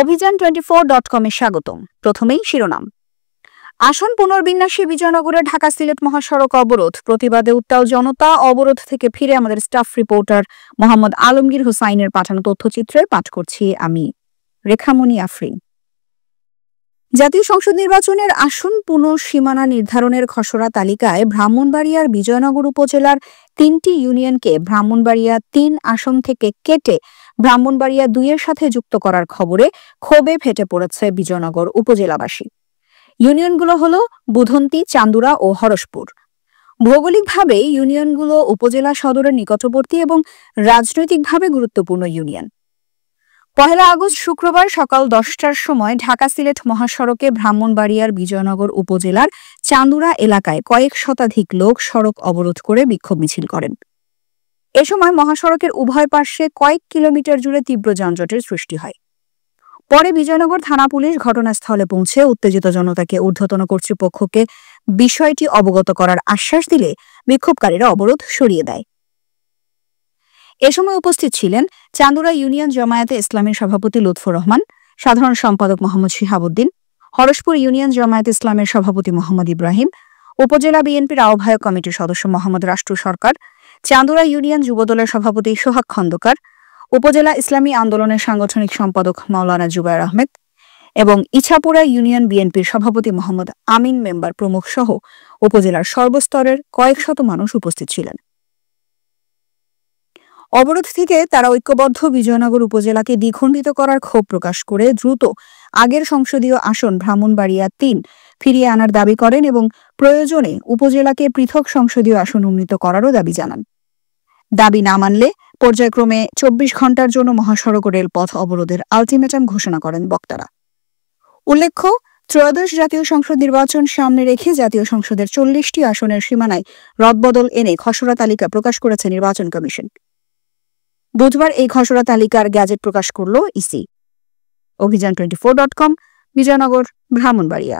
অভিযান 24.com-এ স্বাগতম। প্রথমেই শিরোনাম। আসন পুনর্বিন্যাসে বিজয়নগরে ঢাকা সিলেট মহাসড়ক অবরোধ, প্রতিবাদে উত্তাল জনতা। অবরোধ থেকে ফিরে আমাদের স্টাফ রিপোর্টার মোহাম্মদ আলমগীর হোসাইনের পাঠানো তথ্যচিত্রে পাঠ করছি আমি, রেখামণি আফরিন। জাতীয় সংসদ নির্বাচনের আসন পুনঃসীমানা নির্ধারণের খসড়া তালিকায় ব্রাহ্মণবাড়িয়ার বিজয়নগর উপজেলার 3টি ইউনিয়নকে ব্রাহ্মণবাড়িয়া 3 আসন থেকে কেটে ব্রাহ্মণবাড়িয়া 2-এর সাথে যুক্ত করার খবরে ক্ষোভে ফেটে পড়েছে বিজয়নগর উপজেলাবাসী। ইউনিয়নগুলো হলো বুধন্তি, চান্দুরা ও হরসপুর। ভৌগোলিকভাবে ইউনিয়নগুলো উপজেলা সদরের নিকটবর্তী এবং রাজনৈতিকভাবে গুরুত্বপূর্ণ ইউনিয়ন। 1 আগস্ট শুক্রবার সকাল 10টার সময় ঢাকা সিলেট মহাসড়কে ব্রাহ্মণবাড়িয়ার বিজয়নগর উপজেলার চান্দুরা এলাকায় কয়েক শতাধিক লোক সড়ক অবরোধ করে বিক্ষোভ মিছিল করেন। এ সময় মহাসড়কের উভয় পার্শ্বে কয়েক কিলোমিটার জুড়ে তীব্র যানজটের সৃষ্টি হয়। পরে বিজয়নগর থানা পুলিশ ঘটনাস্থলে পৌঁছে উত্তেজিত জনতাকে ঊর্ধ্বতন কর্তৃপক্ষকে বিষয়টি অবগত করার আশ্বাস দিলে বিক্ষোভকারীরা অবরোধ সরিয়ে দেয়। এ সময় উপস্থিত ছিলেন চান্দুরা ইউনিয়ন জামায়াতে ইসলামের সভাপতি লুৎফর রহমান, সাধারণ সম্পাদক মোহাম্মদ শিহাবুদ্দিন, হরসপুর ইউনিয়ন জামায়াতে ইসলামের সভাপতি মোহাম্মদ ইব্রাহিম, উপজেলা বিএনপির আহ্বায়ক কমিটির সদস্য মোহাম্মদ রাষ্ট্র সরকার, চান্দুরা ইউনিয়ন যুবদলের সভাপতি সোহাগ খন্দকার, উপজেলা ইসলামী আন্দোলনের সাংগঠনিক সম্পাদক মাওলানা জুবায়ের আহমেদ এবং ইছাপুরা ইউনিয়ন বিএনপির সভাপতি মোহাম্মদ আমিন মেম্বার প্রমুখ সহ উপজেলার সর্বস্তরের কয়েক শত মানুষ উপস্থিত ছিলেন। অবরোধ থেকে তারা ঐক্যবদ্ধ বিজয়নগর উপজেলাকে দ্বিখণ্ডিত করার ক্ষোভ প্রকাশ করে দ্রুত আগের সংসদীয় আসন ব্রাহ্মণবাড়িয়া 3 ফিরিয়ে আনার দাবি করেন এবং প্রয়োজনে উপজেলাকে পৃথক সংসদীয় আসন উন্নীত করারও দাবি জানান। দাবি না মানলে পর্যায়ক্রমে 24 ঘণ্টার জন্য মহাসড়ক ও রেলপথ অবরোধের আলটিমেটাম ঘোষণা করেন বক্তারা। উল্লেখ্য, ত্রয়োদশ জাতীয় সংসদ নির্বাচন সামনে রেখে জাতীয় সংসদের 40টি আসনের সীমানায় রদবদল এনে খসড়া তালিকা প্রকাশ করেছে নির্বাচন কমিশন। বুধবার এই খসড়া তালিকার গ্যাজেট প্রকাশ করল ইসি। অভিযান 24.com, বিজয়নগর, ব্রাহ্মণবাড়িয়া।